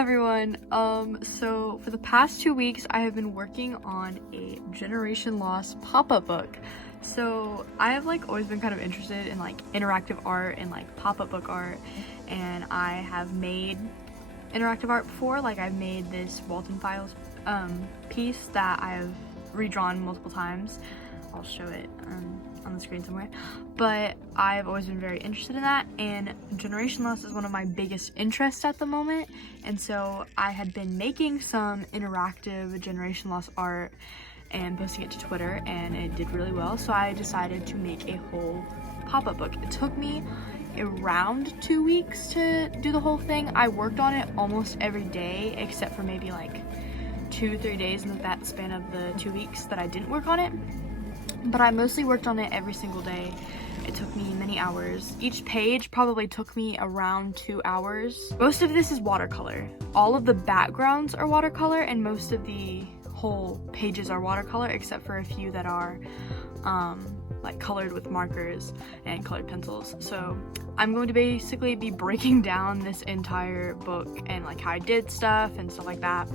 everyone. So for the past 2 weeks, I have been working on a Generation Lost pop-up book. So I have always been kind of interested in interactive art and pop-up book art, and I have made interactive art before. I've made this wont files piece that I have redrawn multiple times. I'll show it on the screen somewhere, but I've always been very interested in that, and Generation Lost is one of my biggest interests at the moment. And so I had been making some interactive Generation Lost art and posting it to Twitter, and it did really well, so I decided to make a whole pop-up book. It took me around 2 weeks to do the whole thing. I worked on it almost every day except for maybe 2-3 days in that span of the 2 weeks that I didn't work on it. But I mostly worked on it every single day. It took me many hours. Each page probably took me around 2 hours. Most of this is watercolor. All of the backgrounds are watercolor, and most of the whole pages are watercolor, except for a few that are colored with markers and colored pencils. So I'm going to basically be breaking down this entire book and how I did stuff and stuff like that.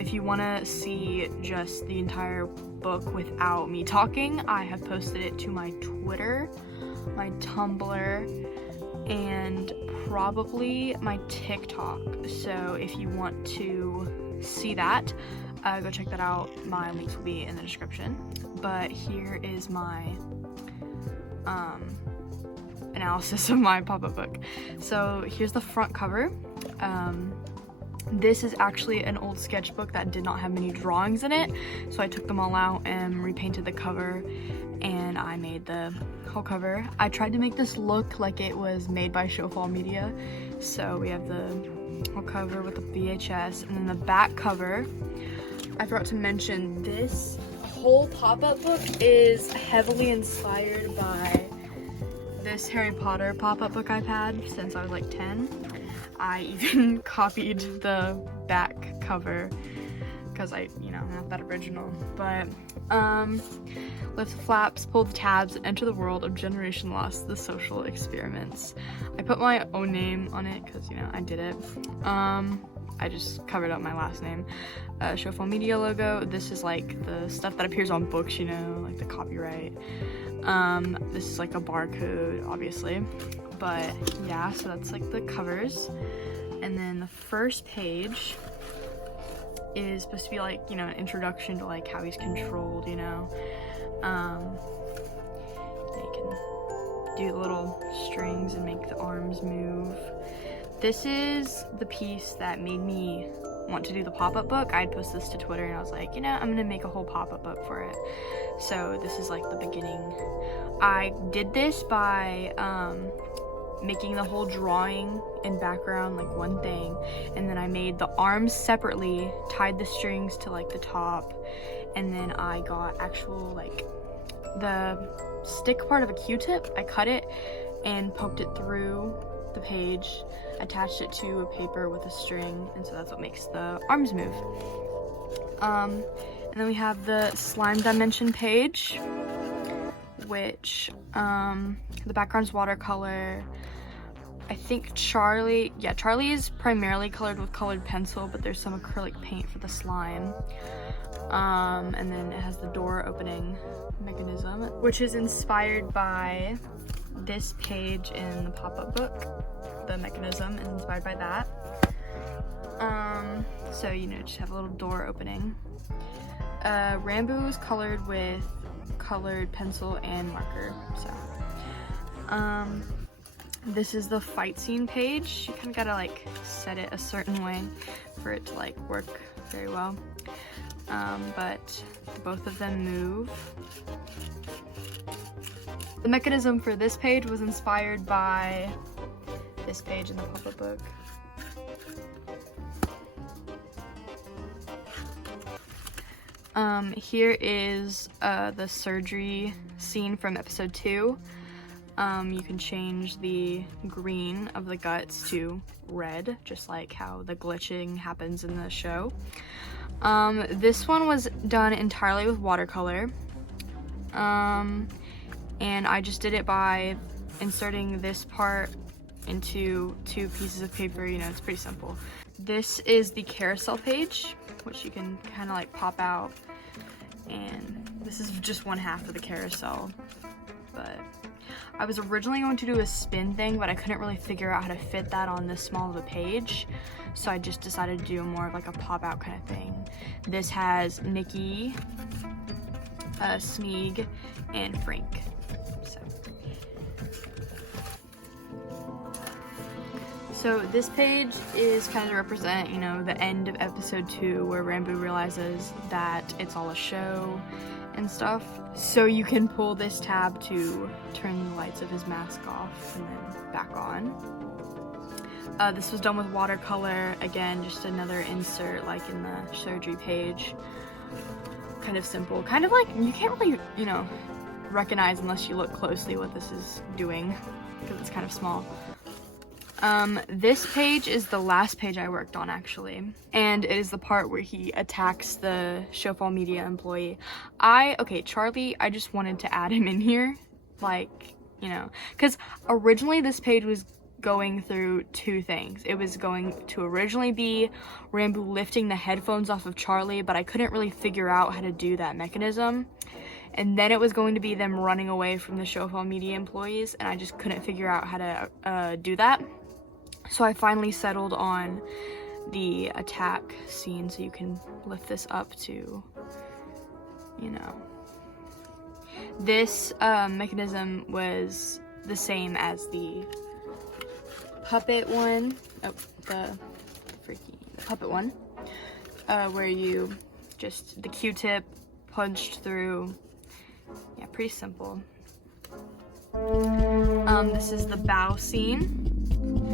If you want to see just the entire book without me talking, I have posted it to my Twitter, my Tumblr, and probably my TikTok. So if you want to see that, go check that out. My links will be in the description. But here is my analysis of my pop-up book. So here's the front cover. This is actually an old sketchbook that did not have many drawings in it, so I took them all out and repainted the cover, and I made the whole cover. I tried to make this look like it was made by Showfall Media. So we have the whole cover with the VHS, and then the back cover. I forgot to mention, this whole pop-up book is heavily inspired by this Harry Potter pop-up book I've had since I was 10. I even copied the back cover because I'm not that original. But lift the flaps, pull the tabs, and enter the world of Generation Lost, the social experiments. I put my own name on it because I did it. I just covered up my last name. Showfall Media logo. This is the stuff that appears on books, the copyright. This is a barcode, obviously. But yeah, so that's the covers. And then the first page is supposed to be an introduction to how he's controlled, You can do the little strings and make the arms move. This is the piece that made me want to do the pop-up book. I'd post this to Twitter and I was I'm gonna make a whole pop-up book for it. So this is the beginning. I did this by making the whole drawing and background one thing, and then I made the arms separately, tied the strings to the top, and then I got actual the stick part of a Q-tip. I cut it and poked it through the page, attached it to a paper with a string, and so that's what makes the arms move. And then we have the slime dimension page, which the background's watercolor. I think Charlie is primarily colored with colored pencil, but there's some acrylic paint for the slime. And then it has the door opening mechanism, which is inspired by this page in the pop-up book. The mechanism is inspired by that. So just have a little door opening. Rambo is colored with colored pencil and marker. So this is the fight scene page. You kind of gotta set it a certain way for it to work very well. But both of them move. The mechanism for this page was inspired by this page in the pop-up book. Here is the surgery scene from episode 2. You can change the green of the guts to red, just like how the glitching happens in the show. This one was done entirely with watercolor. And I just did it by inserting this part into 2 pieces of paper. It's pretty simple. This is the carousel page, which you can kind of like pop out, and this is just one half of the carousel. But I was originally going to do a spin thing, but I couldn't really figure out how to fit that on this small of a page, so I just decided to do more of like a pop out kind of thing. This has Nikki, Sneeg, and Frank. So this page is kind of to represent, you know, the end of episode 2 where Rambo realizes that it's all a show and stuff. So you can pull this tab to turn the lights of his mask off and then back on. This was done with watercolor. Again, just another insert like in the surgery page. Kind of simple. Kind of like, you can't really, you know, recognize unless you look closely what this is doing because it's kind of small. This page is the last page I worked on actually, and it is the part where he attacks the Showfall Media employee. Charlie, I just wanted to add him in here, like, you know, because originally this page was going through two things. It was going to originally be Rambo lifting the headphones off of Charlie, but I couldn't really figure out how to do that mechanism. And then it was going to be them running away from the Showfall Media employees, and I just couldn't figure out how to do that. So I finally settled on the attack scene, so you can lift this up to, you know. This mechanism was the same as the puppet one. Oh, the puppet one. Where you just, the Q-tip punched through. Yeah, pretty simple. This is the bow scene.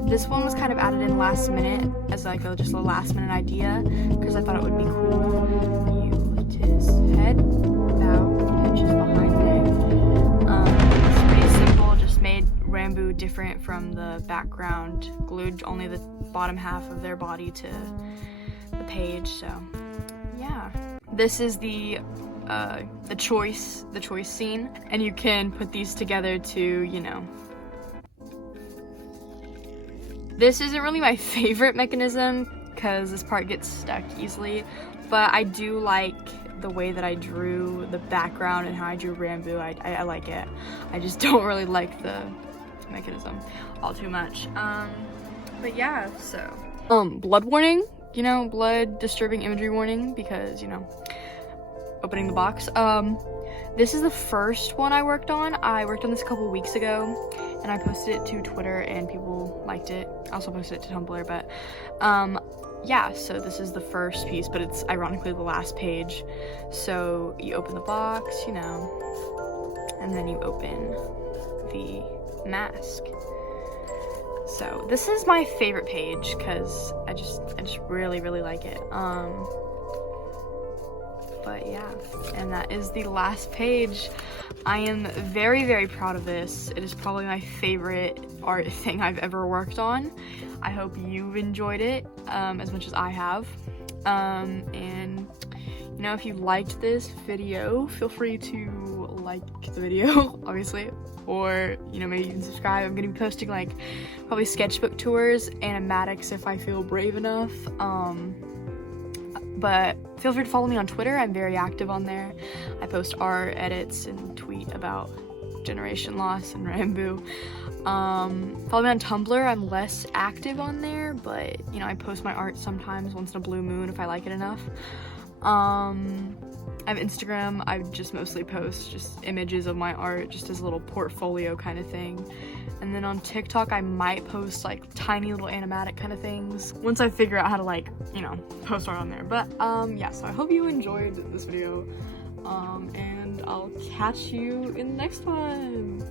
This one was kind of added in last minute as like just a last minute idea because I thought it would be cool. You lift his head, bow, pinches behind there. It's pretty simple, just made Rambo different from the background, glued only the bottom half of their body to the page, so yeah. This is the choice scene, and you can put these together to, you know. This isn't really my favorite mechanism because this part gets stuck easily, but I do like the way that I drew the background and how I drew Rambo. I like it. I just don't really like the mechanism all too much. But yeah, so blood warning, you know, blood disturbing imagery warning, because, you know, opening the box. This is the first one I worked on. I worked on this a couple weeks ago, and I posted it to Twitter and people liked it. I also posted it to Tumblr, but yeah, so this is the first piece, but it's ironically the last page. So you open the box, you know, and then you open the mask. So this is my favorite page because I just really like it. But yeah, and that is the last page. I am very proud of this. It is probably my favorite art thing I've ever worked on. I hope you've enjoyed it as much as I have. And you know, if you liked this video, feel free to like the video, obviously, or, you know, maybe you can subscribe. I'm gonna be posting like probably sketchbook tours, animatics if I feel brave enough. But feel free to follow me on Twitter. I'm very active on there. I post art, edits, and tweet about generation loss and Rambo. Follow me on Tumblr. I'm less active on there, but, you know, I post my art sometimes, once in a blue moon if I like it enough. I have Instagram. I just mostly post just images of my art, just as a little portfolio kind of thing. And then on TikTok, I might post like tiny little animatic kind of things once I figure out how to, like, you know, post art on there. But yeah, so I hope you enjoyed this video, and I'll catch you in the next one.